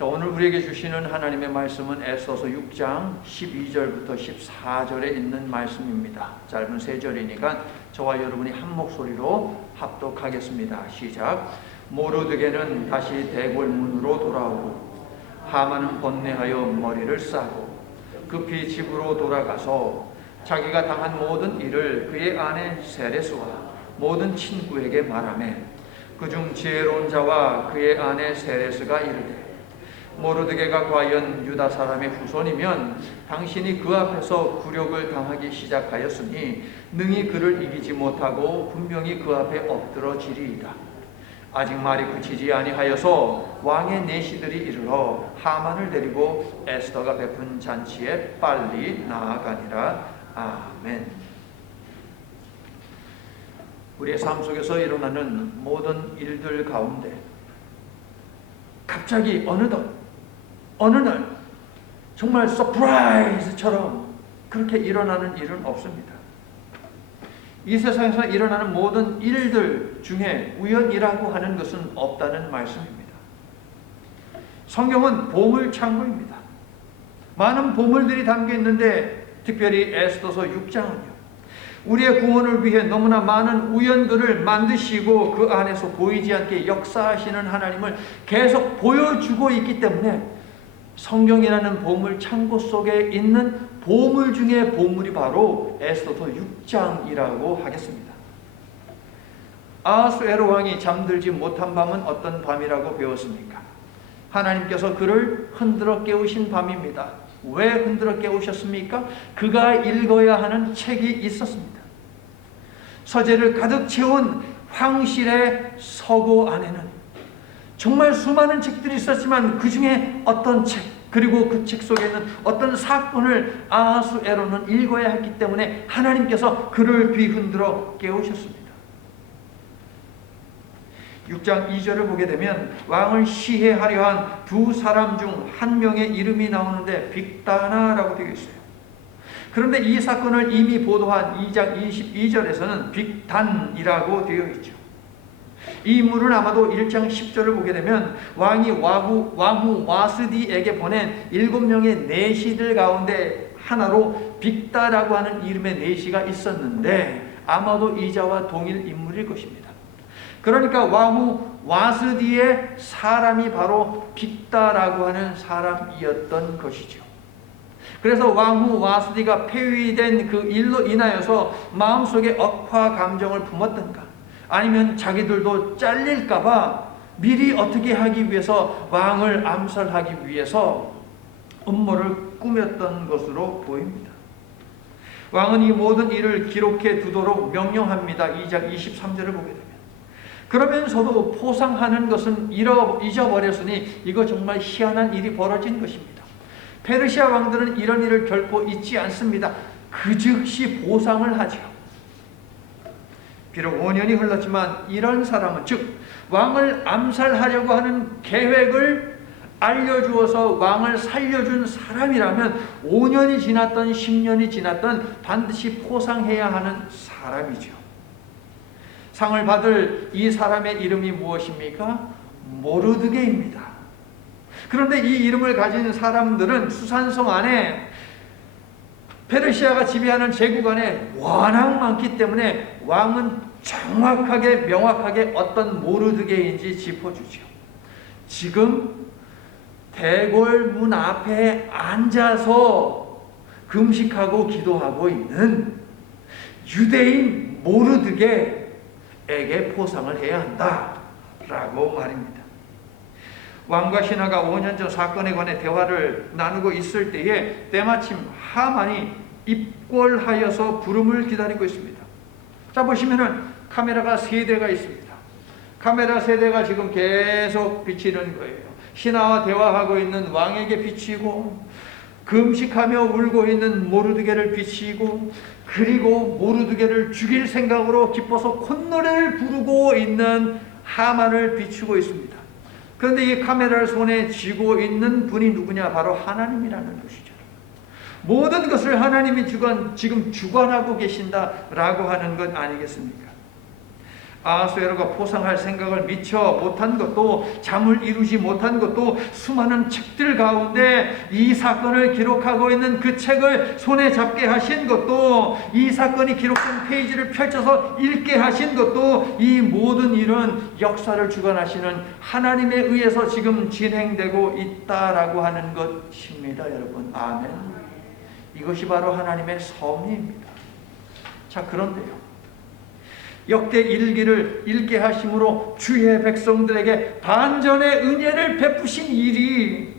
자, 오늘 우리에게 주시는 하나님의 말씀은 에스더서 6장 12절부터 14절에 있는 말씀입니다. 짧은 3절이니까 저와 여러분이 한 목소리로 합독하겠습니다. 시작. 모르드게는 다시 대궐문으로 돌아오고 하만은 번뇌하여 머리를 싸고 급히 집으로 돌아가서 자기가 당한 모든 일을 그의 아내 세레스와 모든 친구에게 말하며 그중 지혜로운 자와 그의 아내 세레스가 이르되 모르드게가 과연 유다 사람의 후손이면 당신이 그 앞에서 굴욕을 당하기 시작하였으니 능히 그를 이기지 못하고 분명히 그 앞에 엎드러지리이다. 아직 말이 그치지 아니하여서 왕의 내시들이 이르러 하만을 데리고 에스더가 베푼 잔치에 빨리 나아가니라. 아멘. 우리의 삶 속에서 일어나는 모든 일들 가운데 갑자기 어느 날 정말 서프라이즈처럼 그렇게 일어나는 일은 없습니다. 이 세상에서 일어나는 모든 일들 중에 우연이라고 하는 것은 없다는 말씀입니다. 성경은 보물창고입니다. 많은 보물들이 담겨 있는데 특별히 에스더서 6장은요. 우리의 구원을 위해 너무나 많은 우연들을 만드시고 그 안에서 보이지 않게 역사하시는 하나님을 계속 보여주고 있기 때문에 성경이라는 보물창고 속에 있는 보물 중에 보물이 바로 에스더서 6장이라고 하겠습니다. 아하수에로 왕이 잠들지 못한 밤은 어떤 밤이라고 배웠습니까? 하나님께서 그를 흔들어 깨우신 밤입니다. 왜 흔들어 깨우셨습니까? 그가 읽어야 하는 책이 있었습니다. 서재를 가득 채운 황실의 서고 안에는 정말 수많은 책들이 있었지만 그 중에 어떤 책, 그리고 그 책 속에 있는 어떤 사건을 아하수에로는 읽어야 했기 때문에 하나님께서 그를 뒤흔들어 깨우셨습니다. 6장 2절을 보게 되면 왕을 시해하려 한 두 사람 중 한 명의 이름이 나오는데 빅다나라고 되어 있어요. 그런데 이 사건을 이미 보도한 2장 22절에서는 빅단이라고 되어 있죠. 이 인물은 아마도 1장 10절을 보게 되면 왕이 왕후 와스디에게 보낸 7명의 내시들 가운데 하나로 빅다라고 하는 이름의 내시가 있었는데 아마도 이자와 동일 인물일 것입니다. 그러니까 왕후 와스디의 사람이 바로 빅다라고 하는 사람이었던 것이죠. 그래서 왕후 와스디가 폐위된 그 일로 인하여서 마음속에 억화 감정을 품었던가 아니면 자기들도 잘릴까봐 미리 어떻게 하기 위해서 왕을 암살하기 위해서 음모를 꾸몄던 것으로 보입니다. 왕은 이 모든 일을 기록해 두도록 명령합니다. 2장 23절을 보게 됩니다. 그러면서도 포상하는 것은 잊어버렸으니 이거 정말 희한한 일이 벌어진 것입니다. 페르시아 왕들은 이런 일을 결코 잊지 않습니다. 그 즉시 보상을 하죠. 비록 5년이 흘렀지만 이런 사람은 즉 왕을 암살하려고 하는 계획을 알려주어서 왕을 살려준 사람이라면 5년이 지났던 10년이 지났던 반드시 포상해야 하는 사람이죠. 상을 받을 이 사람의 이름이 무엇입니까? 모르드게입니다. 그런데 이 이름을 가진 사람들은 수산성 안에 페르시아가 지배하는 제국 안에 워낙 많기 때문에 왕은 정확하게 명확하게 어떤 모르드게인지 짚어주죠. 지금 대궐문 앞에 앉아서 금식하고 기도하고 있는 유대인 모르드게에게 포상을 해야 한다라고 말입니다. 왕과 신하가 5년 전 사건에 관해 대화를 나누고 있을 때에 때마침 하만이 입궐하여서 부름을 기다리고 있습니다. 자, 보시면은 카메라가 3대가 있습니다. 카메라 3대가 지금 계속 비치는 거예요. 신하와 대화하고 있는 왕에게 비치고 금식하며 울고 있는 모르드게를 비치고 그리고 모르드게를 죽일 생각으로 기뻐서 콧노래를 부르고 있는 하만을 비추고 있습니다. 그런데 이 카메라를 손에 쥐고 있는 분이 누구냐? 바로 하나님이라는 것이죠. 모든 것을 하나님이 지금 주관하고 계신다라고 하는 것 아니겠습니까? 아하수에로가 포상할 생각을 미처 못한 것도, 잠을 이루지 못한 것도, 수많은 책들 가운데 이 사건을 기록하고 있는 그 책을 손에 잡게 하신 것도, 이 사건이 기록된 페이지를 펼쳐서 읽게 하신 것도, 이 모든 일은 역사를 주관하시는 하나님에 의해서 지금 진행되고 있다라고 하는 것입니다. 여러분, 아멘. 이것이 바로 하나님의 섭리입니다. 자, 그런데요, 역대 일기를 읽게 하심으로 주의 백성들에게 반전의 은혜를 베푸신 일이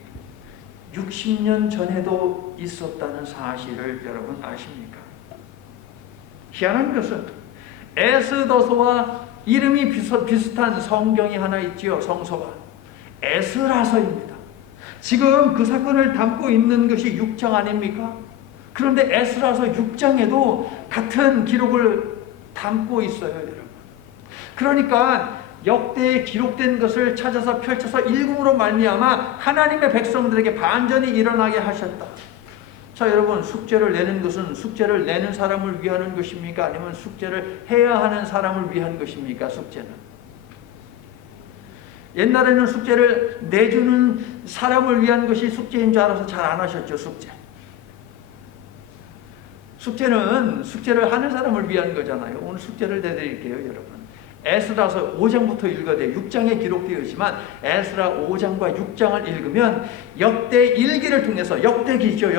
60년 전에도 있었다는 사실을 여러분 아십니까? 희한한 것은 에스더서와 이름이 비슷한 성경이 하나 있지요. 성서가 에스라서입니다. 지금 그 사건을 담고 있는 것이 6장 아닙니까? 그런데 에스라서 6장에도 같은 기록을 담고 있어요, 여러분. 그러니까 역대에 기록된 것을 찾아서 펼쳐서 읽음으로 말미암아 하나님의 백성들에게 반전이 일어나게 하셨다. 자, 여러분, 숙제를 내는 것은 숙제를 내는 사람을 위하는 것입니까? 아니면 숙제를 해야 하는 사람을 위한 것입니까? 숙제는. 옛날에는 숙제를 내주는 사람을 위한 것이 숙제인 줄 알아서 잘 안 하셨죠, 숙제. 숙제는 숙제를 하는 사람을 위한 거잖아요. 오늘 숙제를 내드릴게요, 여러분. 에스라서 5장부터 읽어야 돼요. 6장에 기록되어 있지만 에스라 5장과 6장을 읽으면 역대 일기를 통해서, 역대기죠,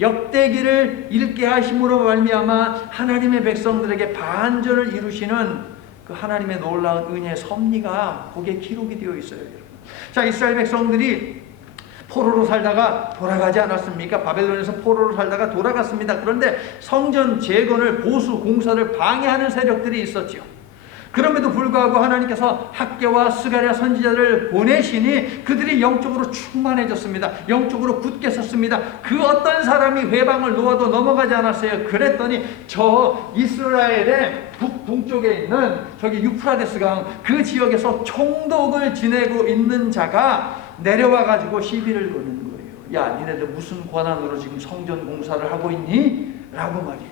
역대기를 읽게 하심으로 말미암아 하나님의 백성들에게 반전을 이루시는 그 하나님의 놀라운 은혜의 섭리가 거기에 기록이 되어 있어요, 여러분. 자, 이스라엘 백성들이 포로로 살다가 돌아가지 않았습니까? 바벨론에서 포로로 살다가 돌아갔습니다. 그런데 성전 재건을, 보수 공사를 방해하는 세력들이 있었죠. 그럼에도 불구하고 하나님께서 학개와 스가랴 선지자를 보내시니 그들이 영적으로 충만해졌습니다. 영적으로 굳게 섰습니다. 그 어떤 사람이 회방을 놓아도 넘어가지 않았어요. 그랬더니 저 이스라엘의 북동쪽에 있는 저기 유프라데스 강 그 지역에서 총독을 지내고 있는 자가 내려와 가지고 시비를 거는 거예요. 야, 니네들 무슨 권한으로 지금 성전 공사를 하고 있니? 라고 말이에요.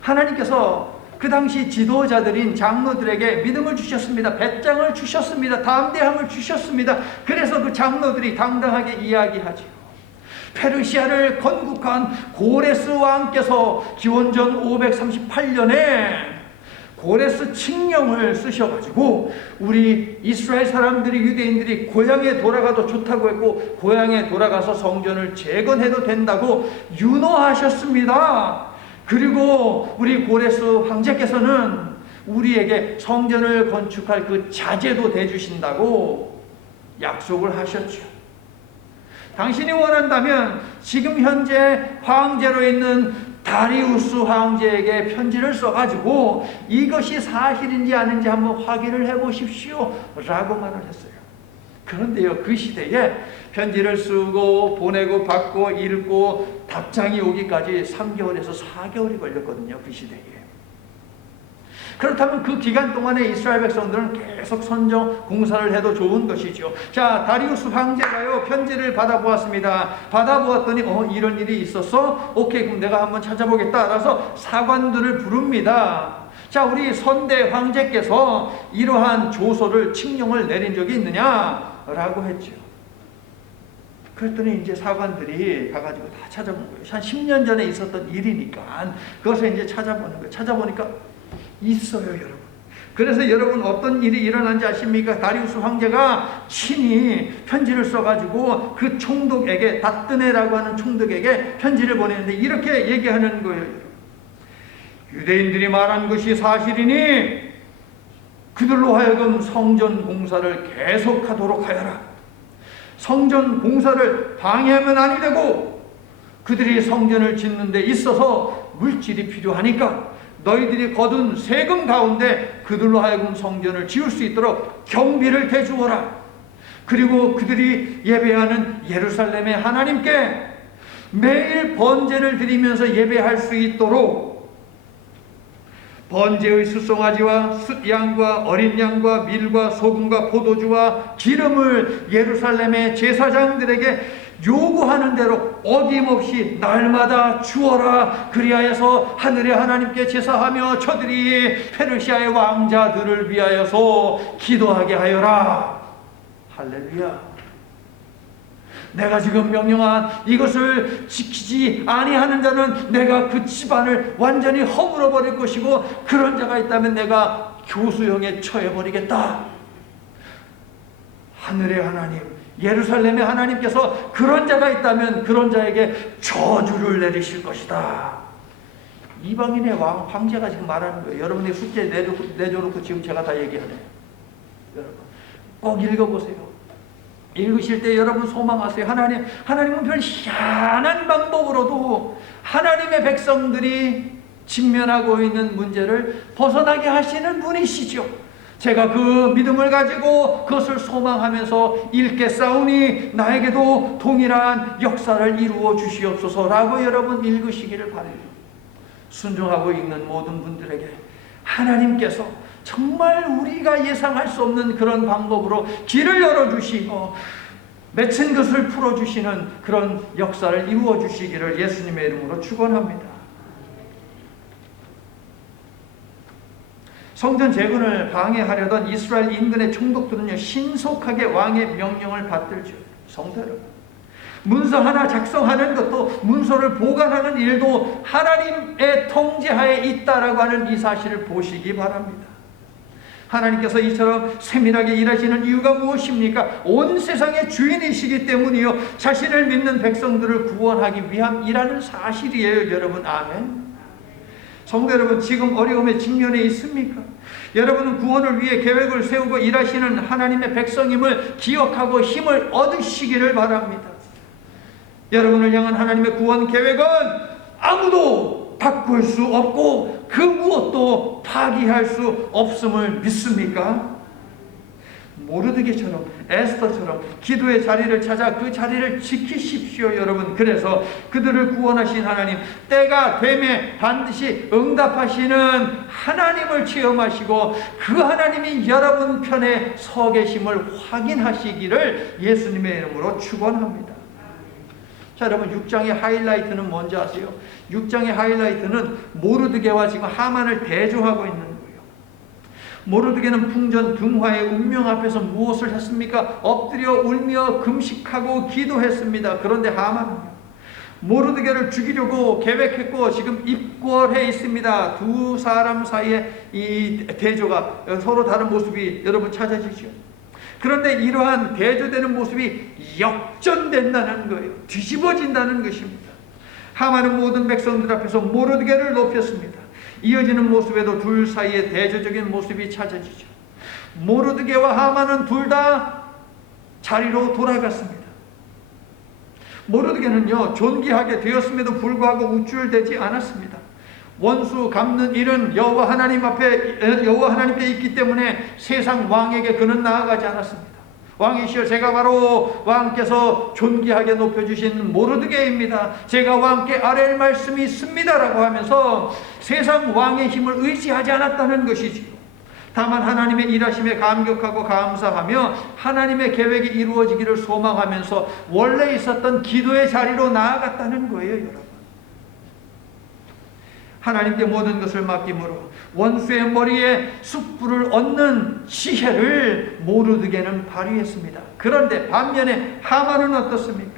하나님께서 그 당시 지도자들인 장로들에게 믿음을 주셨습니다. 배짱을 주셨습니다. 담대함을 주셨습니다. 그래서 그 장로들이 당당하게 이야기하죠. 페르시아를 건국한 고레스 왕께서 기원전 538년에 고레스 칙령을 쓰셔가지고 우리 이스라엘 사람들이, 유대인들이 고향에 돌아가도 좋다고 했고 고향에 돌아가서 성전을 재건해도 된다고 윤호하셨습니다. 그리고 우리 고레스 황제께서는 우리에게 성전을 건축할 그 자재도 대주신다고 약속을 하셨죠. 당신이 원한다면 지금 현재 황제로 있는 다리우스 황제에게 편지를 써가지고 이것이 사실인지 아닌지 한번 확인을 해보십시오 라고 말을 했어요. 그런데요, 그 시대에 편지를 쓰고 보내고 받고 읽고 답장이 오기까지 3개월에서 4개월이 걸렸거든요, 그 시대에. 그렇다면 그 기간 동안에 이스라엘 백성들은 계속 선정 공사를 해도 좋은 것이죠. 자, 다리우스 황제가요 편지를 받아보았습니다. 받아보았더니 이런 일이 있었어? 오케이, 그럼 내가 한번 찾아보겠다. 라서 사관들을 부릅니다. 자, 우리 선대 황제께서 이러한 조서를, 칙령을 내린 적이 있느냐? 라고 했죠. 그랬더니 이제 사관들이 가가지고 다 찾아본 거예요. 한 10년 전에 있었던 일이니까 그것을 이제 찾아보는 거예요. 찾아보니까 있어요, 여러분. 그래서 여러분 어떤 일이 일어난지 아십니까? 다리우스 황제가 친히 편지를 써가지고 그 총독에게, 다뜨네라고 하는 총독에게 편지를 보내는데 이렇게 얘기하는 거예요, 여러분. 유대인들이 말한 것이 사실이니 그들로 하여금 성전 공사를 계속하도록 하여라. 성전 공사를 방해하면 아니 되고 그들이 성전을 짓는 데 있어서 물질이 필요하니까 너희들이 거둔 세금 가운데 그들로 하여금 성전을 지을 수 있도록 경비를 대주어라. 그리고 그들이 예배하는 예루살렘의 하나님께 매일 번제를 드리면서 예배할 수 있도록 번제의 수송아지와 숫양과 어린 양과 밀과 소금과 포도주와 기름을 예루살렘의 제사장들에게 요구하는 대로 어김없이 날마다 주어라. 그리하여서 하늘의 하나님께 제사하며 저들이 페르시아의 왕자들을 위하여서 기도하게 하여라. 할렐루야. 내가 지금 명령한 이것을 지키지 아니하는 자는 내가 그 집안을 완전히 허물어 버릴 것이고, 그런 자가 있다면 내가 교수형에 처해버리겠다. 하늘의 하나님, 예루살렘의 하나님께서 그런 자가 있다면 그런 자에게 저주를 내리실 것이다. 이방인의 황제가 지금 말하는 거예요. 여러분의 숙제 내줘놓고 지금 제가 다 얘기하네요. 여러분 꼭 읽어보세요. 읽으실 때 여러분 소망하세요. 하나님은 별 희한한 방법으로도 하나님의 백성들이 직면하고 있는 문제를 벗어나게 하시는 분이시죠. 제가 그 믿음을 가지고 그것을 소망하면서 읽겠사오니 나에게도 동일한 역사를 이루어 주시옵소서라고 여러분 읽으시기를 바라요. 순종하고 읽는 모든 분들에게 하나님께서 정말 우리가 예상할 수 없는 그런 방법으로 길을 열어주시고 맺힌 것을 풀어주시는 그런 역사를 이루어 주시기를 예수님의 이름으로 축원합니다. 성전 재건을 방해하려던 이스라엘 인근의 총독들은요, 신속하게 왕의 명령을 받들죠. 성도 여러분, 문서 하나 작성하는 것도, 문서를 보관하는 일도 하나님의 통제하에 있다라고 하는 이 사실을 보시기 바랍니다. 하나님께서 이처럼 세밀하게 일하시는 이유가 무엇입니까? 온 세상의 주인이시기 때문이요, 자신을 믿는 백성들을 구원하기 위함이라는 사실이에요. 여러분, 아멘. 성도 여러분, 지금 어려움에 직면해 있습니까? 여러분은 구원을 위해 계획을 세우고 일하시는 하나님의 백성임을 기억하고 힘을 얻으시기를 바랍니다. 여러분을 향한 하나님의 구원 계획은 아무도 바꿀 수 없고 그 무엇도 파기할 수 없음을 믿습니까? 모르드게처럼, 에스더처럼 기도의 자리를 찾아 그 자리를 지키십시오. 여러분, 그래서 그들을 구원하신 하나님, 때가 되매 반드시 응답하시는 하나님을 체험하시고 그 하나님이 여러분 편에 서 계심을 확인하시기를 예수님의 이름으로 축원합니다. 자, 여러분, 6장의 하이라이트는 뭔지 아세요? 6장의 하이라이트는 모르드게와 지금 하만을 대조하고 있는 거예요. 모르드게는 풍전 등화의 운명 앞에서 무엇을 했습니까? 엎드려 울며 금식하고 기도했습니다. 그런데 하만은요, 모르드게를 죽이려고 계획했고 지금 입궐해 있습니다. 두 사람 사이에 이 대조가 서로 다른 모습이 여러분 찾아지죠. 그런데 이러한 대조되는 모습이 역전된다는 거예요. 뒤집어진다는 것입니다. 하만은 모든 백성들 앞에서 모르드게를 높였습니다. 이어지는 모습에도 둘 사이에 대조적인 모습이 찾아지죠. 모르드게와 하만은 둘 다 자리로 돌아갔습니다. 모르드게는요, 존귀하게 되었음에도 불구하고 우쭐대지 않았습니다. 원수 갚는 일은 여호와 하나님께 있기 때문에 세상 왕에게 그는 나아가지 않았습니다. 왕이시여, 제가 바로 왕께서 존귀하게 높여주신 모르드게입니다. 제가 왕께 아뢰할 말씀이 있습니다라고 하면서 세상 왕의 힘을 의지하지 않았다는 것이지요. 다만 하나님의 일하심에 감격하고 감사하며 하나님의 계획이 이루어지기를 소망하면서 원래 있었던 기도의 자리로 나아갔다는 거예요. 여러분, 하나님께 모든 것을 맡김으로 원수의 머리에 숯불을 얻는 지혜를 모르드게는 발휘했습니다. 그런데 반면에 하만은 어떻습니까?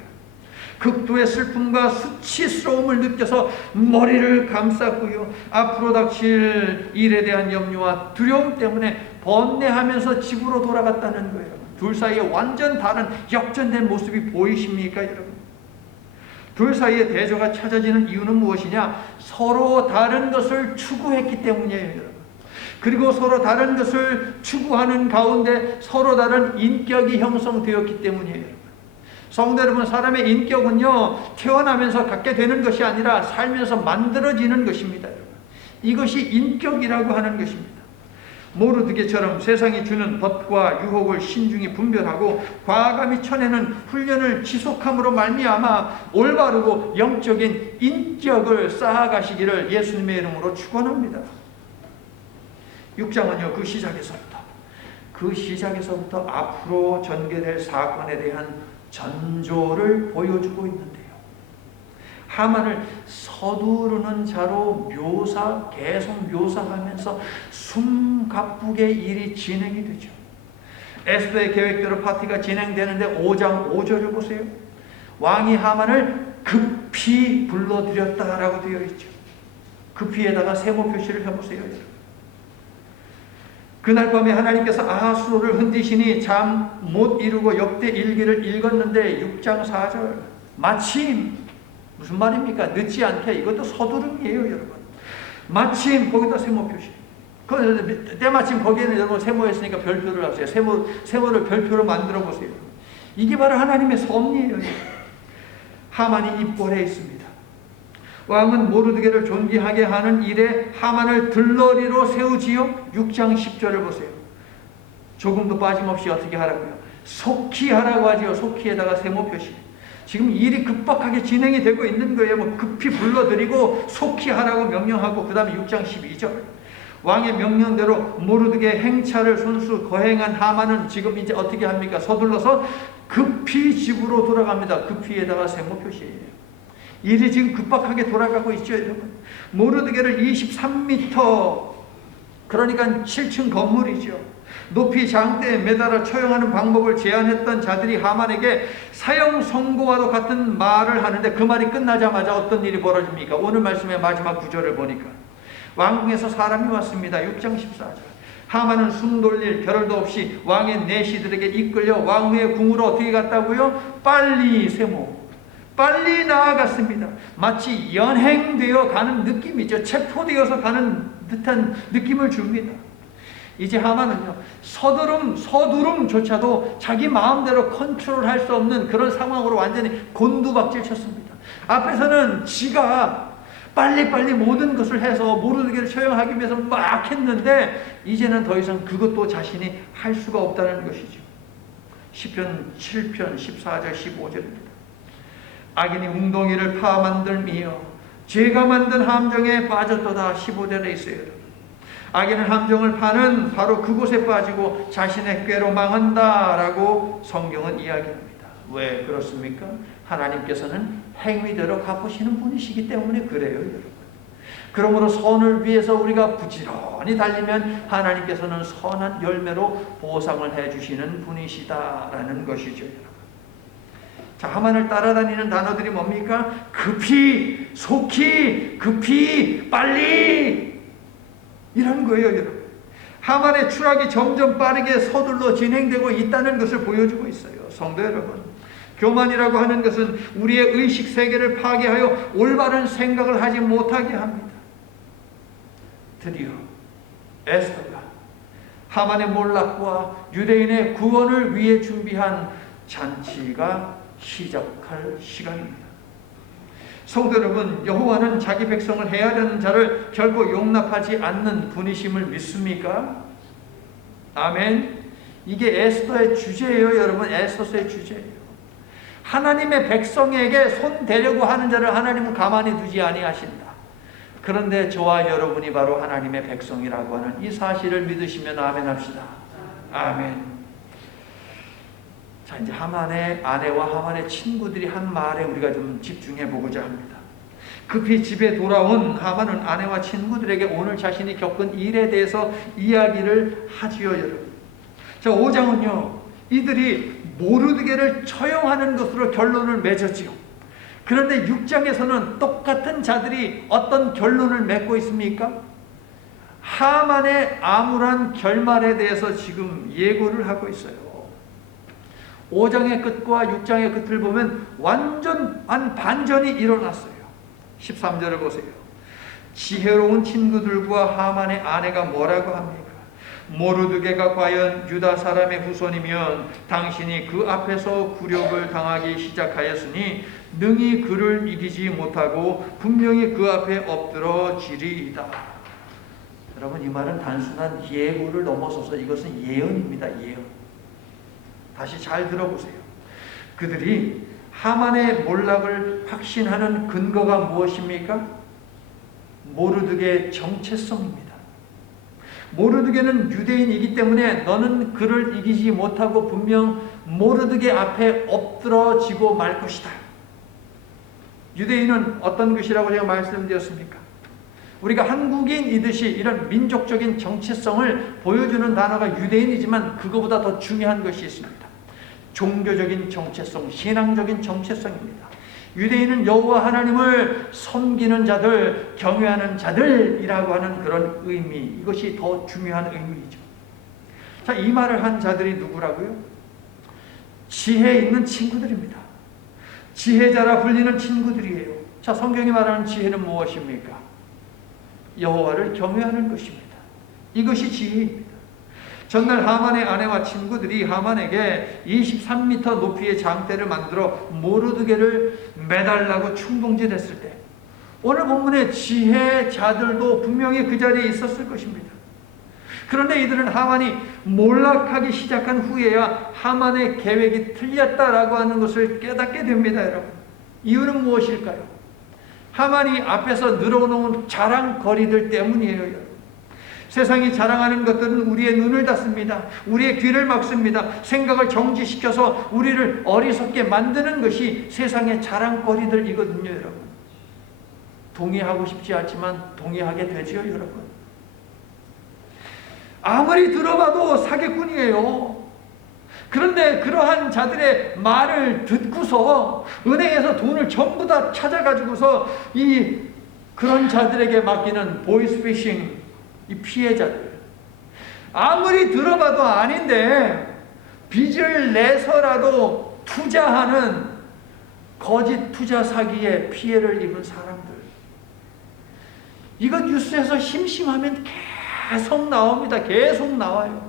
극도의 슬픔과 수치스러움을 느껴서 머리를 감쌌고요, 앞으로 닥칠 일에 대한 염려와 두려움 때문에 번뇌하면서 집으로 돌아갔다는 거예요. 둘 사이에 완전 다른 역전된 모습이 보이십니까, 여러분? 둘 사이의 대조가 찾아지는 이유는 무엇이냐? 서로 다른 것을 추구했기 때문이에요, 여러분. 그리고 서로 다른 것을 추구하는 가운데 서로 다른 인격이 형성되었기 때문이에요, 여러분. 성도 여러분, 사람의 인격은요, 태어나면서 갖게 되는 것이 아니라 살면서 만들어지는 것입니다, 여러분. 이것이 인격이라고 하는 것입니다. 모르드게처럼 세상이 주는 법과 유혹을 신중히 분별하고 과감히 쳐내는 훈련을 지속함으로 말미암아 올바르고 영적인 인격을 쌓아가시기를 예수님의 이름으로 축원합니다. 6장은요, 그 시작에서부터 앞으로 전개될 사건에 대한 전조를 보여주고 있는데요. 하만을 서두르는 자로 계속 묘사하면서 숨가쁘게 일이 진행이 되죠. 에스더의 계획대로 파티가 진행되는데 5장 5절을 보세요. 왕이 하만을 급히 불러들였다라고 되어 있죠. 급히에다가 세모 표시를 해보세요. 그날 밤에 하나님께서 아하수로를 흔드시니 잠 못 이루고 역대 일기를 읽었는데 6장 4절 마침 무슨 말입니까? 늦지 않게 이것도 서두름이에요, 여러분. 마침 거기다 세모 표시. 때마침 거기에는 여러분 세모했으니까 별표를 하세요. 세모를 별표로 만들어 보세요. 이게 바로 하나님의 섭리예요. 하만이 입궐해 있습니다. 왕은 모르드게를 존귀하게 하는 일에 하만을 들러리로 세우지요. 6장 10절을 보세요. 조금도 빠짐없이 어떻게 하라고요? 속히 하라고 하지요. 속히에다가 세모 표시. 지금 일이 급박하게 진행이 되고 있는 거예요. 급히 불러들이고 속히 하라고 명령하고 그 다음에 6장 12절 왕의 명령대로 모르드게 행차를 손수 거행한 하만은 지금 이제 어떻게 합니까? 서둘러서 급히 집으로 돌아갑니다. 급히에다가 세모 표시예요. 일이 지금 급박하게 돌아가고 있죠, 여러분. 모르드게를 23m, 그러니까 7층 건물이죠. 높이 장대에 매달아 처형하는 방법을 제안했던 자들이 하만에게 사형 선고와도 같은 말을 하는데 그 말이 끝나자마자 어떤 일이 벌어집니까? 오늘 말씀의 마지막 구절을 보니까 왕궁에서 사람이 왔습니다. 6장 14절 하만은 숨 돌릴 겨를도 없이 왕의 내시들에게 이끌려 왕후의 궁으로 어떻게 갔다고요? 빨리 빨리 나아갔습니다. 마치 연행되어 가는 느낌이죠. 체포되어서 가는 듯한 느낌을 줍니다. 이제 하만은요, 서두름조차도 자기 마음대로 컨트롤할 수 없는 그런 상황으로 완전히 곤두박질 쳤습니다. 앞에서는 지가 빨리빨리 모든 것을 해서 모르드게를 처형하기 위해서 막 했는데 이제는 더 이상 그것도 자신이 할 수가 없다는 것이죠. 시편 7편 14절 15절입니다. 악인이 웅덩이를 파 만들며 죄가 만든 함정에 빠졌도다. 15절에 있어요. 악인은 함정을 파는 바로 그곳에 빠지고 자신의 꾀로 망한다라고 성경은 이야기합니다. 왜 그렇습니까? 하나님께서는 행위대로 갚으시는 분이시기 때문에 그래요, 여러분. 그러므로 선을 위해서 우리가 부지런히 달리면 하나님께서는 선한 열매로 보상을 해주시는 분이시다라는 것이죠, 여러분. 자, 하만을 따라다니는 단어들이 뭡니까? 급히, 속히, 급히, 빨리, 이런 거예요, 여러분. 하만의 추락이 점점 빠르게 서둘러 진행되고 있다는 것을 보여주고 있어요. 성도 여러분, 교만이라고 하는 것은 우리의 의식 세계를 파괴하여 올바른 생각을 하지 못하게 합니다. 드디어 에스더가 하만의 몰락과 유대인의 구원을 위해 준비한 잔치가 시작할 시간입니다. 성도 여러분, 여호와는 자기 백성을 해하려는 자를 결코 용납하지 않는 분이심을 믿습니까? 아멘. 이게 에스더의 주제예요, 여러분. 에스더서의 주제예요. 하나님의 백성에게 손 대려고 하는 자를 하나님은 가만히 두지 아니하신다. 그런데 저와 여러분이 바로 하나님의 백성이라고 하는 이 사실을 믿으시면 아멘 합시다. 아멘. 자, 이제 하만의 아내와 하만의 친구들이 한 말에 우리가 좀 집중해 보고자 합니다. 급히 집에 돌아온 하만은 아내와 친구들에게 오늘 자신이 겪은 일에 대해서 이야기를 하지요, 여러분. 자, 5장은요, 이들이 모르드게를 처형하는 것으로 결론을 맺었지요. 그런데 6장에서는 똑같은 자들이 어떤 결론을 맺고 있습니까? 하만의 암울한 결말에 대해서 지금 예고를 하고 있어요. 5장의 끝과 6장의 끝을 보면 완전한 반전이 일어났어요. 13절을 보세요. 지혜로운 친구들과 하만의 아내가 뭐라고 합니까? 모르드게가 과연 유다 사람의 후손이면 당신이 그 앞에서 굴욕을 당하기 시작하였으니 능히 그를 이기지 못하고 분명히 그 앞에 엎드러지리이다. 여러분, 이 말은 단순한 예고를 넘어서서 이것은 예언입니다. 예언. 다시 잘 들어보세요. 그들이 하만의 몰락을 확신하는 근거가 무엇입니까? 모르드게의 정체성입니다. 모르드게는 유대인이기 때문에 너는 그를 이기지 못하고 분명 모르드게 앞에 엎드러지고 말 것이다. 유대인은 어떤 것이라고 제가 말씀드렸습니까? 우리가 한국인이듯이 이런 민족적인 정체성을 보여주는 단어가 유대인이지만 그거보다 더 중요한 것이 있습니다. 종교적인 정체성, 신앙적인 정체성입니다. 유대인은 여호와 하나님을 섬기는 자들, 경외하는 자들이라고 하는 그런 의미, 이것이 더 중요한 의미이죠. 자, 이 말을 한 자들이 누구라고요? 지혜 있는 친구들입니다. 지혜자라 불리는 친구들이에요. 자, 성경이 말하는 지혜는 무엇입니까? 여호와를 경외하는 것입니다. 이것이 지혜입니다. 전날 하만의 아내와 친구들이 하만에게 23m 높이의 장대를 만들어 모르드게를 매달라고 충동질했을 때 오늘 본문의 지혜자들도 분명히 그 자리에 있었을 것입니다. 그런데 이들은 하만이 몰락하기 시작한 후에야 하만의 계획이 틀렸다라고 하는 것을 깨닫게 됩니다. 여러분, 이유는 무엇일까요? 하만이 앞에서 늘어놓은 자랑거리들 때문이에요. 여러분. 세상이 자랑하는 것들은 우리의 눈을 닫습니다. 우리의 귀를 막습니다. 생각을 정지시켜서 우리를 어리석게 만드는 것이 세상의 자랑거리들이거든요. 여러분, 동의하고 싶지 않지만 동의하게 되죠. 여러분, 아무리 들어봐도 사기꾼이에요. 그런데 그러한 자들의 말을 듣고서 은행에서 돈을 전부 다 찾아가지고서 그런 자들에게 맡기는 보이스피싱, 이 피해자들, 아무리 들어봐도 아닌데 빚을 내서라도 투자하는 거짓 투자 사기에 피해를 입은 사람들, 이거 뉴스에서 심심하면 계속 나옵니다. 계속 나와요.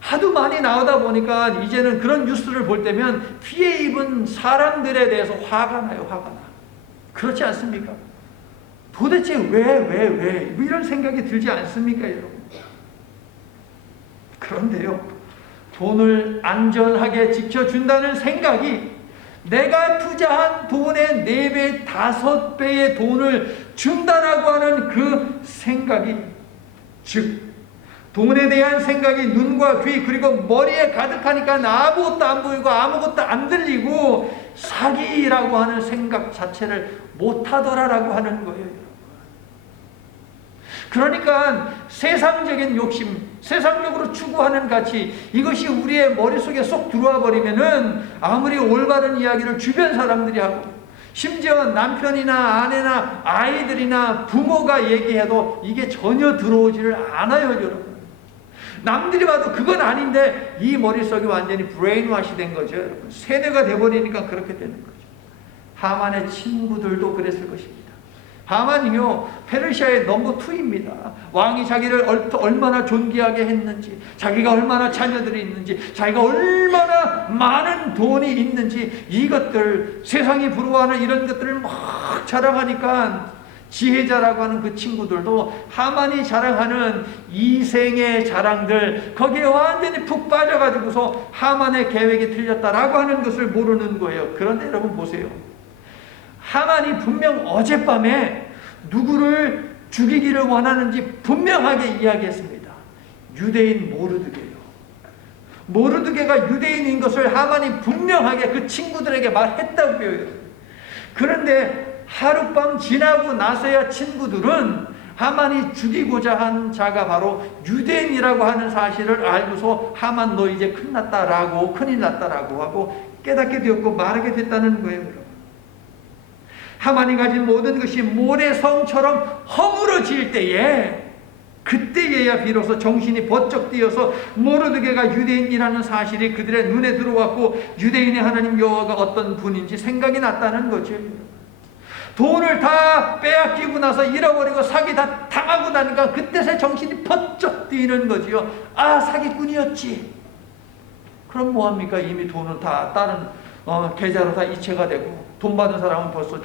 하도 많이 나오다 보니까 이제는 그런 뉴스를 볼 때면 피해 입은 사람들에 대해서 화가 나요. 화가 나. 그렇지 않습니까? 도대체 왜 이런 생각이 들지 않습니까, 여러분? 그런데요, 돈을 안전하게 지켜준다는 생각이 내가 투자한 돈의 4배, 5배의 돈을 준다라고 하는 그 생각이, 즉 돈에 대한 생각이 눈과 귀 그리고 머리에 가득하니까 아무것도 안 보이고 아무것도 안 들리고 사기라고 하는 생각 자체를 못하더라라고 하는 거예요. 그러니까 세상적인 욕심, 세상적으로 추구하는 가치, 이것이 우리의 머릿속에 쏙 들어와 버리면은 아무리 올바른 이야기를 주변 사람들이 하고 심지어 남편이나 아내나 아이들이나 부모가 얘기해도 이게 전혀 들어오지를 않아요. 여러분, 남들이 봐도 그건 아닌데 이 머릿속이 완전히 브레인워시 된 거죠. 여러분, 세뇌가 돼버리니까 그렇게 되는 거죠. 하만의 친구들도 그랬을 것입니다. 하만이요, 페르시아의 넘버 2입니다. 왕이 자기를 얼마나 존귀하게 했는지, 자기가 얼마나 자녀들이 있는지, 자기가 얼마나 많은 돈이 있는지, 이것들, 세상이 부러워하는 이런 것들을 막 자랑하니까 지혜자라고 하는 그 친구들도 하만이 자랑하는 이생의 자랑들, 거기에 완전히 푹 빠져가지고서 하만의 계획이 틀렸다라고 하는 것을 모르는 거예요. 그런데 여러분 보세요. 하만이 분명 어젯밤에 누구를 죽이기를 원하는지 분명하게 이야기했습니다. 유대인 모르드게요. 모르드게가 유대인인 것을 하만이 분명하게 그 친구들에게 말했다고요. 그런데 하룻밤 지나고 나서야 친구들은 하만이 죽이고자 한 자가 바로 유대인이라고 하는 사실을 알고서 하만 너 이제 큰일 났다라고 하고 깨닫게 되었고 말하게 됐다는 거예요. 하만이 가진 모든 것이 모래성처럼 허물어질 때에, 그때에야 비로소 정신이 번쩍 뛰어서 모르드게가 유대인이라는 사실이 그들의 눈에 들어왔고 유대인의 하나님 여호와가 어떤 분인지 생각이 났다는 거죠. 돈을 다 빼앗기고 나서 잃어버리고 사기 다 당하고 나니까 그때서 정신이 번쩍 뛰는 거지요. 아, 사기꾼이었지. 그럼 뭐합니까? 이미 돈은 다 다른 계좌로 다 이체가 되고 돈 받은 사람은 벌써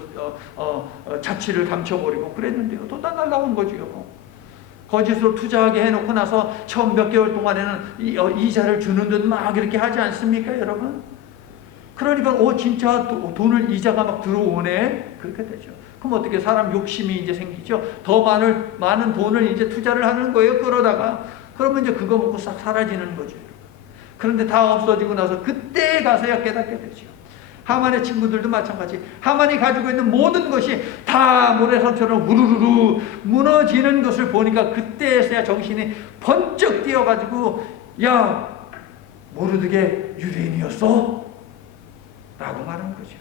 자취를 감춰버리고 그랬는데요. 돈 다 날라온 거지요. 거짓으로 투자하게 해놓고 나서 처음 몇 개월 동안에는 이자를 주는 듯 막 이렇게 하지 않습니까, 여러분? 그러니까 진짜 돈을 이자가 막 들어오네, 그렇게 되죠. 그럼 어떻게 사람 욕심이 이제 생기죠? 더 많은 돈을 이제 투자를 하는 거예요. 끌어다가. 그러면 이제 그거 먹고 싹 사라지는 거죠. 그런데 다 없어지고 나서 그때 가서야 깨닫게 되죠. 하만의 친구들도 마찬가지. 하만이 가지고 있는 모든 것이 다 모래성처럼 우르르르 무너지는 것을 보니까 그때서야 정신이 번쩍 뛰어가지고 야, 모르드게 유대인이었어? 라고 말하는 거죠.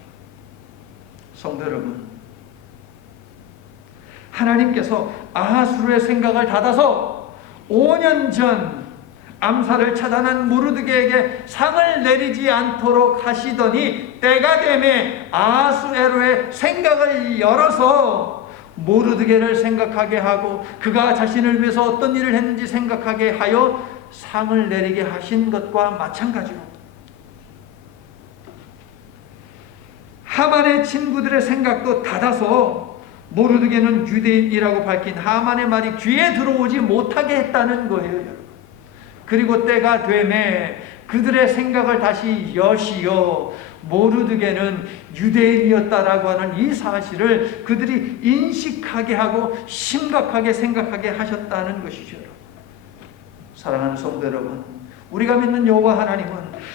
성도 여러분, 하나님께서 아하수르의 생각을 닫아서 5년 전 암살을 차단한 모르드게에게 상을 내리지 않도록 하시더니 때가 되매 아하수에로의 생각을 열어서 모르드게를 생각하게 하고 그가 자신을 위해서 어떤 일을 했는지 생각하게 하여 상을 내리게 하신 것과 마찬가지로 하만의 친구들의 생각도 닫아서 모르드게는 유대인이라고 밝힌 하만의 말이 귀에 들어오지 못하게 했다는 거예요, 여러분. 그리고 때가 되매 그들의 생각을 다시 여시어 모르드게는 유대인이었다라고 하는 이 사실을 그들이 인식하게 하고 심각하게 생각하게 하셨다는 것이죠. 사랑하는 성도 여러분, 우리가 믿는 여호와 하나님은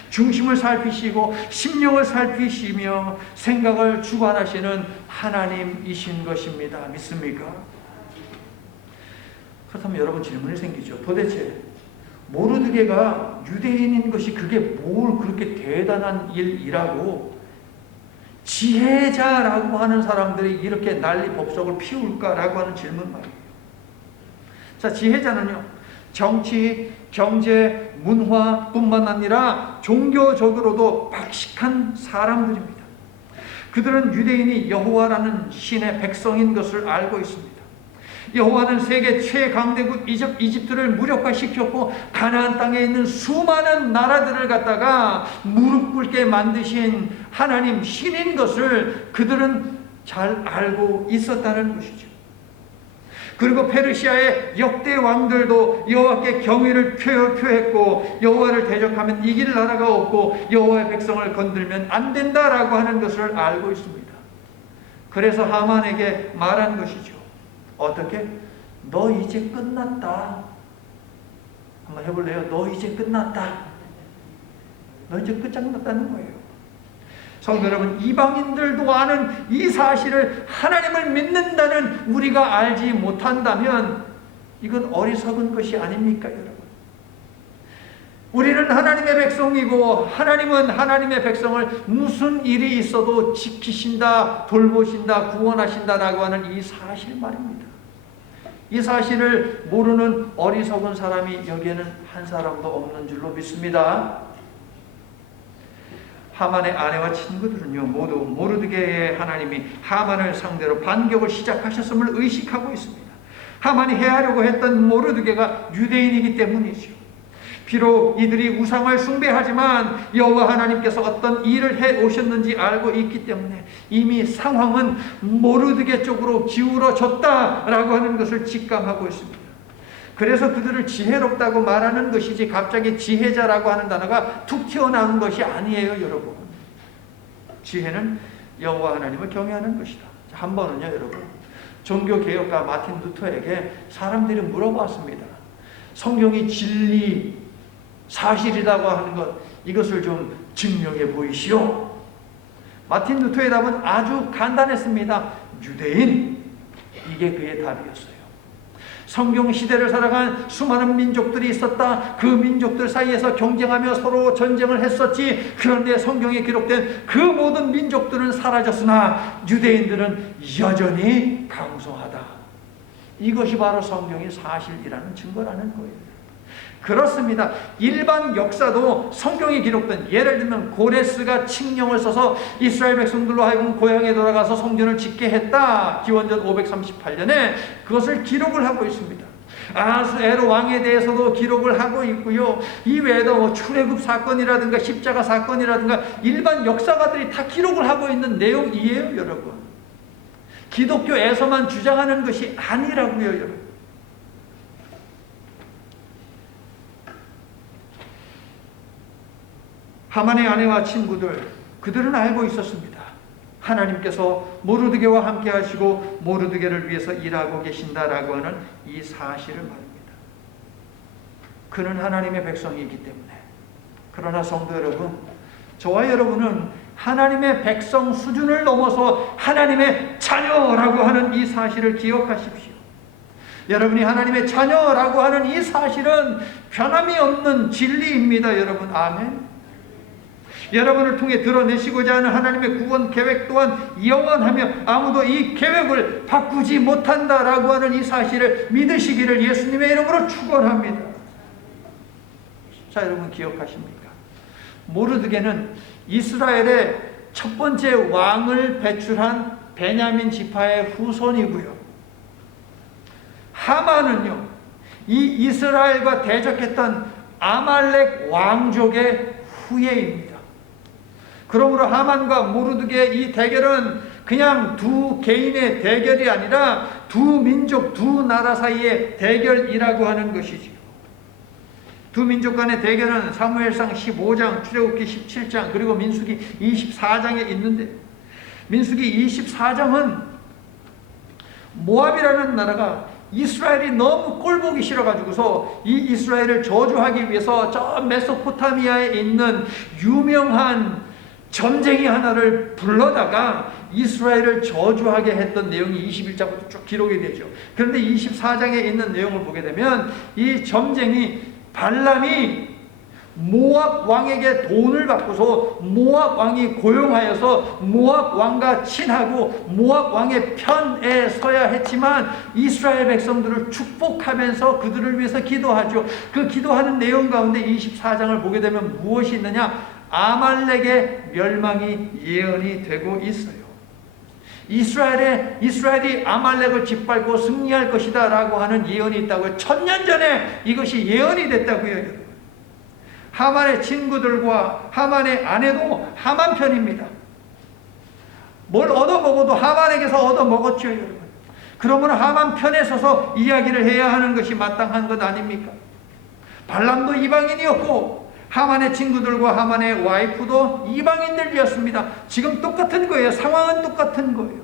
중심을 살피시고 심령을 살피시며 생각을 주관하시는 하나님이신 것입니다. 믿습니까? 그렇다면 여러분 질문이 생기죠. 도대체 모르드게가 유대인인 것이 그게 뭘 그렇게 대단한 일이라고 지혜자라고 하는 사람들이 이렇게 난리 법석을 피울까라고 하는 질문 말이에요. 자, 지혜자는요, 정치, 경제, 문화뿐만 아니라 종교적으로도 박식한 사람들입니다. 그들은 유대인이 여호와라는 신의 백성인 것을 알고 있습니다. 여호와는 세계 최강대국 이집트를 무력화시켰고 가나안 땅에 있는 수많은 나라들을 갖다가 무릎 꿇게 만드신 하나님 신인 것을 그들은 잘 알고 있었다는 것이죠. 그리고 페르시아의 역대 왕들도 여호와께 경외를 표했고 여호와를 대적하면 이길 나라가 없고 여호와의 백성을 건들면 안 된다라고 하는 것을 알고 있습니다. 그래서 하만에게 말한 것이죠. 어떻게? 너 이제 끝났다. 한번 해볼래요? 너 이제 끝났다. 너 이제 끝장났다는 거예요. 성도 여러분, 이방인들도 아는 이 사실을 하나님을 믿는다는 우리가 알지 못한다면 이건 어리석은 것이 아닙니까, 여러분? 우리는 하나님의 백성이고 하나님은 하나님의 백성을 무슨 일이 있어도 지키신다, 돌보신다, 구원하신다라고 하는 이 사실 말입니다. 이 사실을 모르는 어리석은 사람이 여기에는 한 사람도 없는 줄로 믿습니다. 하만의 아내와 친구들은요, 모두 모르드게의 하나님이 하만을 상대로 반격을 시작하셨음을 의식하고 있습니다. 하만이 해하려고 했던 모르드게가 유대인이기 때문이죠. 비록 이들이 우상을 숭배하지만 여호와 하나님께서 어떤 일을 해 오셨는지 알고 있기 때문에 이미 상황은 모르드게 쪽으로 기울어졌다라고 하는 것을 직감하고 있습니다. 그래서 그들을 지혜롭다고 말하는 것이지 갑자기 지혜자라고 하는 단어가 툭 튀어나온 것이 아니에요, 여러분. 지혜는 여호와 하나님을 경외하는 것이다. 한 번은요, 여러분, 종교개혁가 마틴 루터에게 사람들이 물어봤습니다. 성경이 진리, 사실이라고 하는 것, 이것을 좀 증명해 보이시오. 마틴 루터의 답은 아주 간단했습니다. 유대인. 이게 그의 답이었어요. 성경 시대를 살아간 수많은 민족들이 있었다. 그 민족들 사이에서 경쟁하며 서로 전쟁을 했었지. 그런데 성경에 기록된 그 모든 민족들은 사라졌으나 유대인들은 여전히 강성하다. 이것이 바로 성경의 사실이라는 증거라는 거예요. 그렇습니다. 일반 역사도 성경에 기록된, 예를 들면 고레스가 칙령을 써서 이스라엘 백성들로 하여금 고향에 돌아가서 성전을 짓게 했다. 기원전 538년에 그것을 기록을 하고 있습니다. 아하수에로 왕에 대해서도 기록을 하고 있고요. 이외에도 출애굽 사건이라든가 십자가 사건이라든가 일반 역사가들이 다 기록을 하고 있는 내용이에요, 여러분. 기독교에서만 주장하는 것이 아니라고요, 여러분. 하만의 아내와 친구들, 그들은 알고 있었습니다. 하나님께서 모르드게와 함께 하시고 모르드게를 위해서 일하고 계신다라고 하는 이 사실을 말합니다. 그는 하나님의 백성이기 때문에. 그러나 성도 여러분, 저와 여러분은 하나님의 백성 수준을 넘어서 하나님의 자녀라고 하는 이 사실을 기억하십시오. 여러분이 하나님의 자녀라고 하는 이 사실은 변함이 없는 진리입니다. 여러분, 아멘. 여러분을 통해 드러내시고자 하는 하나님의 구원 계획 또한 영원하며 아무도 이 계획을 바꾸지 못한다라고 하는 이 사실을 믿으시기를 예수님의 이름으로 축원합니다. 자, 여러분 기억하십니까? 모르드게는 이스라엘의 첫 번째 왕을 배출한 베냐민 지파의 후손이고요. 하만은요, 이 이스라엘과 대적했던 아말렉 왕족의 후예입니다. 그러므로 하만과 모르드게 이 대결은 그냥 두 개인의 대결이 아니라 두 민족, 두 나라 사이의 대결이라고 하는 것이지요. 두 민족 간의 대결은 사무엘상 15장, 출애굽기 17장, 그리고 민수기 24장에 있는데, 민수기 24장은 모압이라는 나라가 이스라엘이 너무 꼴보기 싫어가지고서 이 이스라엘을 저주하기 위해서 저 메소포타미아에 있는 유명한 점쟁이 하나를 불러다가 이스라엘을 저주하게 했던 내용이 21장부터 쭉 기록이 되죠. 그런데 24장에 있는 내용을 보게 되면 이 점쟁이 발람이 모압 왕에게 돈을 받고서 모압 왕이 고용하여서 모압 왕과 친하고 모압 왕의 편에 서야 했지만 이스라엘 백성들을 축복하면서 그들을 위해서 기도하죠. 그 기도하는 내용 가운데 24장을 보게 되면 무엇이 있느냐? 아말렉의 멸망이 예언이 되고 있어요. 이스라엘이 아말렉을 짓밟고 승리할 것이다 라고 하는 예언이 있다고요. 1000년 전에 이것이 예언이 됐다고요. 하만의 친구들과 하만의 아내도 하만 편입니다. 뭘 얻어먹어도 하만에게서 얻어먹었죠, 여러분. 그러므로 하만 편에 서서 이야기를 해야 하는 것이 마땅한 것 아닙니까? 발람도 이방인이었고 하만의 친구들과 하만의 와이프도 이방인들이었습니다. 지금 똑같은 거예요. 상황은 똑같은 거예요.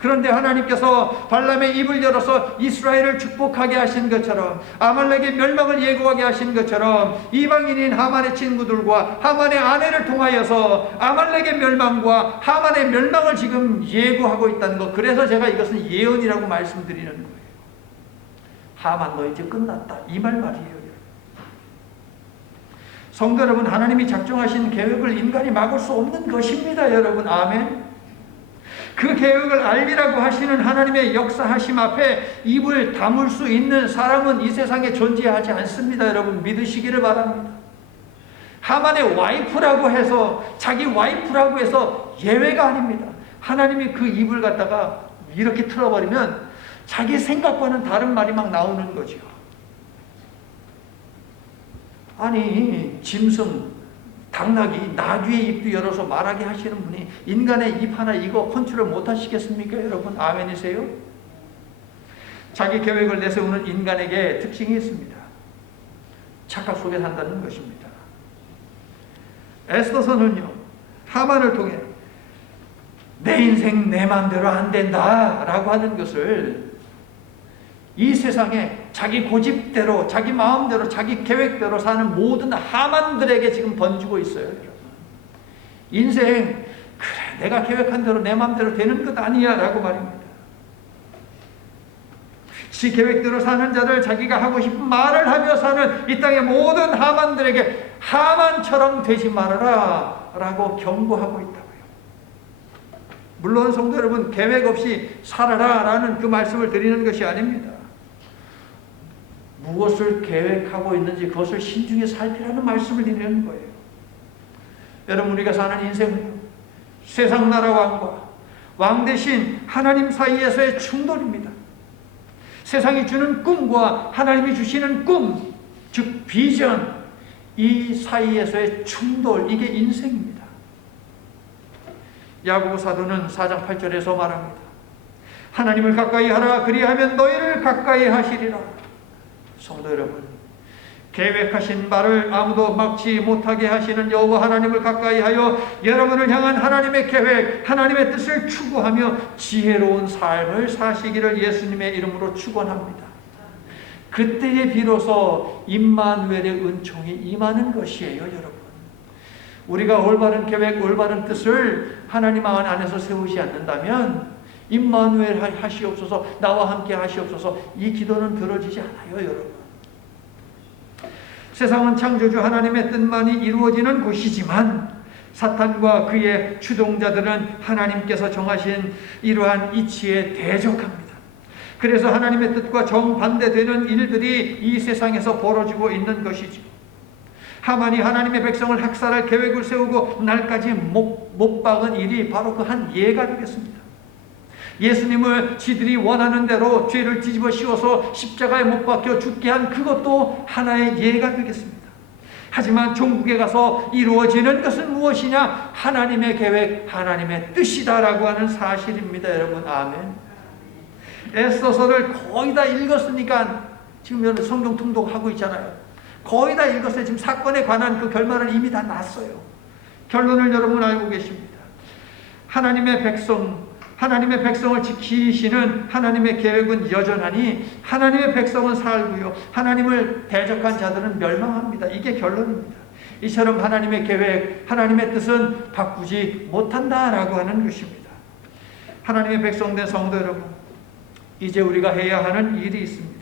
그런데 하나님께서 발람의 입을 열어서 이스라엘을 축복하게 하신 것처럼, 아말렉의 멸망을 예고하게 하신 것처럼 이방인인 하만의 친구들과 하만의 아내를 통하여서 아말렉의 멸망과 하만의 멸망을 지금 예고하고 있다는 것. 그래서 제가 이것은 예언이라고 말씀드리는 거예요. 하만 너 이제 끝났다, 이 말이에요. 성도 여러분, 하나님이 작정하신 계획을 인간이 막을 수 없는 것입니다. 여러분, 아멘. 그 계획을 알리라고 하시는 하나님의 역사하심 앞에 입을 다물 수 있는 사람은 이 세상에 존재하지 않습니다. 여러분, 믿으시기를 바랍니다. 하만의 와이프라고 해서, 자기 와이프라고 해서 예외가 아닙니다. 하나님이 그 입을 갖다가 이렇게 틀어버리면 자기 생각과는 다른 말이 막 나오는 거죠. 아니, 짐승, 당나귀, 나귀의 입도 열어서 말하게 하시는 분이 인간의 입 하나 이거 컨트롤 못 하시겠습니까? 여러분, 아멘이세요? 자기 계획을 내세우는 인간에게 특징이 있습니다. 착각 속에 산다는 것입니다. 에스더서는요, 하만을 통해 내 인생 내 마음대로 안 된다 라고 하는 것을 이 세상에 자기 고집대로, 자기 마음대로, 자기 계획대로 사는 모든 하만들에게 지금 번지고 있어요. 여러분. 인생, 그래 내가 계획한 대로 내 마음대로 되는 것 아니야 라고 말입니다. 지 계획대로 사는 자들, 자기가 하고 싶은 말을 하며 사는 이 땅의 모든 하만들에게 하만처럼 되지 말아라 라고 경고하고 있다고요. 물론 성도 여러분, 계획 없이 살아라 라는 그 말씀을 드리는 것이 아닙니다. 무엇을 계획하고 있는지 그것을 신중히 살피라는 말씀을 드리는 거예요. 여러분, 우리가 사는 인생은 세상 나라 왕과 왕 대신 하나님 사이에서의 충돌입니다. 세상이 주는 꿈과 하나님이 주시는 꿈, 즉 비전, 이 사이에서의 충돌, 이게 인생입니다. 야고보 사도는 4장 8절에서 말합니다. 하나님을 가까이 하라, 그리하면 너희를 가까이 하시리라. 성도 여러분, 계획하신 바를 아무도 막지 못하게 하시는 여호와 하나님을 가까이 하여 여러분을 향한 하나님의 계획, 하나님의 뜻을 추구하며 지혜로운 삶을 사시기를 예수님의 이름으로 축원합니다. 그때에 비로소 임마누엘의 은총이 임하는 것이에요, 여러분. 우리가 올바른 계획, 올바른 뜻을 하나님 안에서 세우지 않는다면 임마누엘 하시옵소서, 나와 함께 하시옵소서, 이 기도는 들어지지 않아요, 여러분. 세상은 창조주 하나님의 뜻만이 이루어지는 곳이지만 사탄과 그의 추종자들은 하나님께서 정하신 이러한 이치에 대적합니다. 그래서 하나님의 뜻과 정반대되는 일들이 이 세상에서 벌어지고 있는 것이죠. 하만이 하나님의 백성을 학살할 계획을 세우고 날까지 못 박은 일이 바로 그 한 예가 되겠습니다. 예수님을 지들이 원하는 대로 죄를 뒤집어 씌워서 십자가에 못 박혀 죽게 한 그것도 하나의 예가 되겠습니다. 하지만 종국에 가서 이루어지는 것은 무엇이냐? 하나님의 계획, 하나님의 뜻이다라고 하는 사실입니다. 여러분, 아멘. 에스더서를 거의 다 읽었으니까 지금 성경 통독하고 있잖아요. 거의 다 읽었어요. 지금 사건에 관한 그 결말은 이미 다 났어요. 결론을 여러분 알고 계십니다. 하나님의 백성을 지키시는 하나님의 계획은 여전하니 하나님의 백성은 살고요, 하나님을 대적한 자들은 멸망합니다. 이게 결론입니다. 이처럼 하나님의 계획, 하나님의 뜻은 바꾸지 못한다라고 하는 것입니다. 하나님의 백성된 성도 여러분, 이제 우리가 해야 하는 일이 있습니다.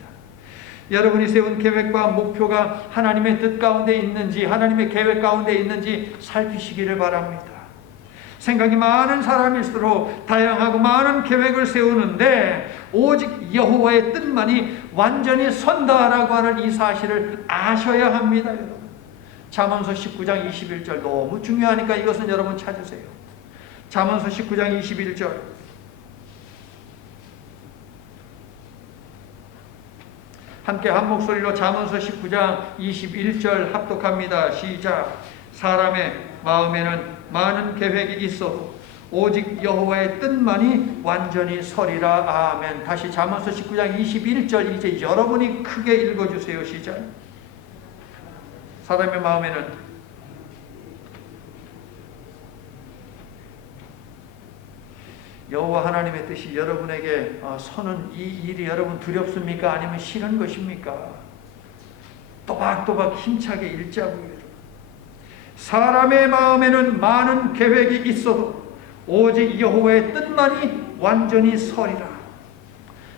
여러분이 세운 계획과 목표가 하나님의 뜻 가운데 있는지, 하나님의 계획 가운데 있는지 살피시기를 바랍니다. 생각이 많은 사람일수록 다양하고 많은 계획을 세우는데 오직 여호와의 뜻만이 완전히 선다라고 하는 이 사실을 아셔야 합니다. 여러분, 잠언서 19장 21절 너무 중요하니까 이것은 여러분 찾으세요. 잠언서 19장 21절, 함께 한 목소리로 잠언서 19장 21절 합독합니다. 시작. 사람의 마음에는 많은 계획이 있어도 오직 여호와의 뜻만이 완전히 서리라. 아멘. 다시 잠언서 19장 21절 이제 여러분이 크게 읽어주세요. 시작. 사람의 마음에는 여호와 하나님의 뜻이 여러분에게 서는 이 일이 여러분 두렵습니까? 아니면 싫은 것입니까? 또박또박 힘차게 읽자고요. 사람의 마음에는 많은 계획이 있어도 오직 여호와의 뜻만이 완전히 서리라.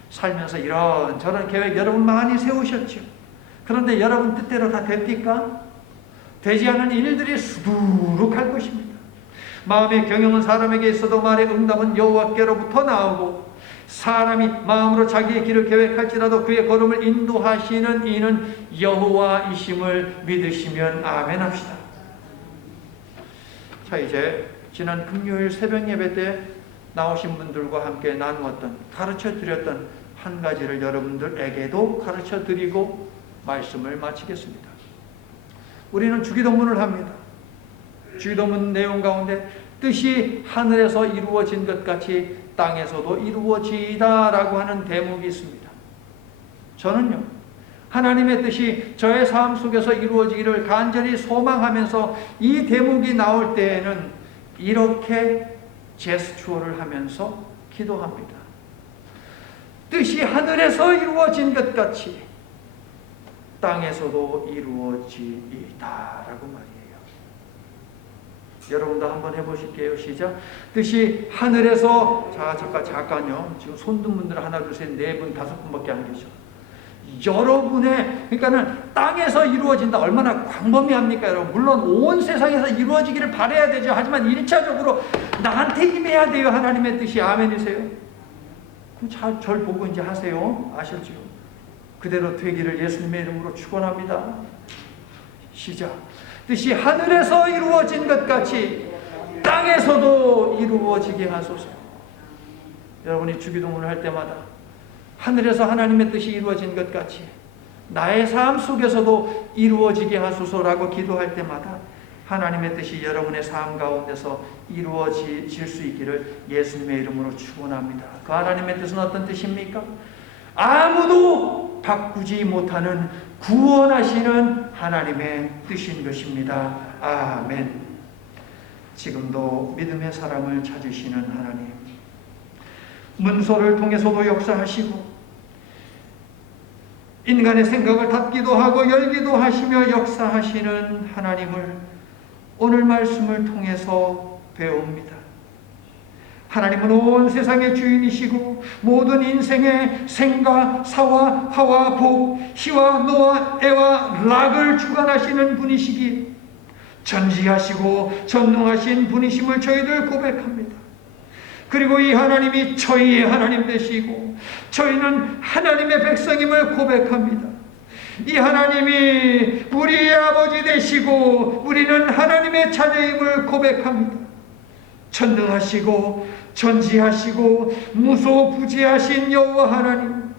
살면서 이런저런 계획 여러분 많이 세우셨죠. 그런데 여러분 뜻대로 다 됩니까? 되지 않은 일들이 수두룩할 것입니다. 마음의 경영은 사람에게 있어도 말의 응답은 여호와께로부터 나오고 사람이 마음으로 자기의 길을 계획할지라도 그의 걸음을 인도하시는 이는 여호와이심을 믿으시면 아멘 합시다. 자, 이제 지난 금요일 새벽 예배 때 나오신 분들과 함께 나누었던, 가르쳐 드렸던 한 가지를 여러분들에게도 가르쳐 드리고 말씀을 마치겠습니다. 우리는 주기도문을 합니다. 주기도문 내용 가운데 뜻이 하늘에서 이루어진 것 같이 땅에서도 이루어지다라고 하는 대목이 있습니다. 저는요, 하나님의 뜻이 저의 삶 속에서 이루어지기를 간절히 소망하면서 이 대목이 나올 때에는 이렇게 제스처를 하면서 기도합니다. 뜻이 하늘에서 이루어진 것 같이 땅에서도 이루어지이다라고 말이에요. 여러분도 한번 해보실게요. 시작. 뜻이 하늘에서, 잠깐요. 지금 손든 분들 하나, 둘, 셋, 네 분, 다섯 분밖에 안 계셔. 여러분의, 그러니까는 땅에서 이루어진다. 얼마나 광범위합니까, 여러분? 물론 온 세상에서 이루어지기를 바라야 되죠. 하지만 1차적으로 나한테 임해야 돼요. 하나님의 뜻이. 아멘이세요? 그럼 절 보고 이제 하세요. 아셨죠? 그대로 되기를 예수님의 이름으로 축원합니다. 시작. 뜻이 하늘에서 이루어진 것 같이 땅에서도 이루어지게 하소서. 여러분이 주기도문을 할 때마다 하늘에서 하나님의 뜻이 이루어진 것 같이 나의 삶 속에서도 이루어지게 하소서라고 기도할 때마다 하나님의 뜻이 여러분의 삶 가운데서 이루어질 수 있기를 예수님의 이름으로 축원합니다. 그 하나님의 뜻은 어떤 뜻입니까? 아무도 바꾸지 못하는 구원하시는 하나님의 뜻인 것입니다. 아멘. 지금도 믿음의 사람을 찾으시는 하나님, 문서를 통해서도 역사하시고 인간의 생각을 닫기도 하고 열기도 하시며 역사하시는 하나님을 오늘 말씀을 통해서 배웁니다. 하나님은 온 세상의 주인이시고 모든 인생의 생과 사와 화와 복, 희와 노와 애와 락을 주관하시는 분이시기에 전지하시고 전능하신 분이심을 저희들 고백합니다. 그리고 이 하나님이 저희의 하나님 되시고 저희는 하나님의 백성임을 고백합니다. 이 하나님이 우리의 아버지 되시고 우리는 하나님의 자녀임을 고백합니다. 전능하시고 전지하시고 무소부지하신 여호와 하나님,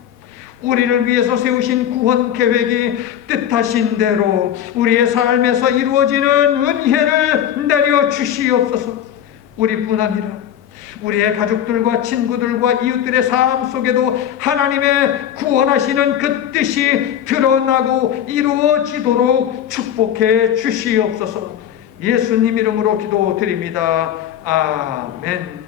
우리를 위해서 세우신 구원 계획이 뜻하신 대로 우리의 삶에서 이루어지는 은혜를 내려 주시옵소서. 우리뿐 아니라 우리의 가족들과 친구들과 이웃들의 삶 속에도 하나님의 구원하시는 그 뜻이 드러나고 이루어지도록 축복해 주시옵소서. 예수님 이름으로 기도드립니다. 아멘.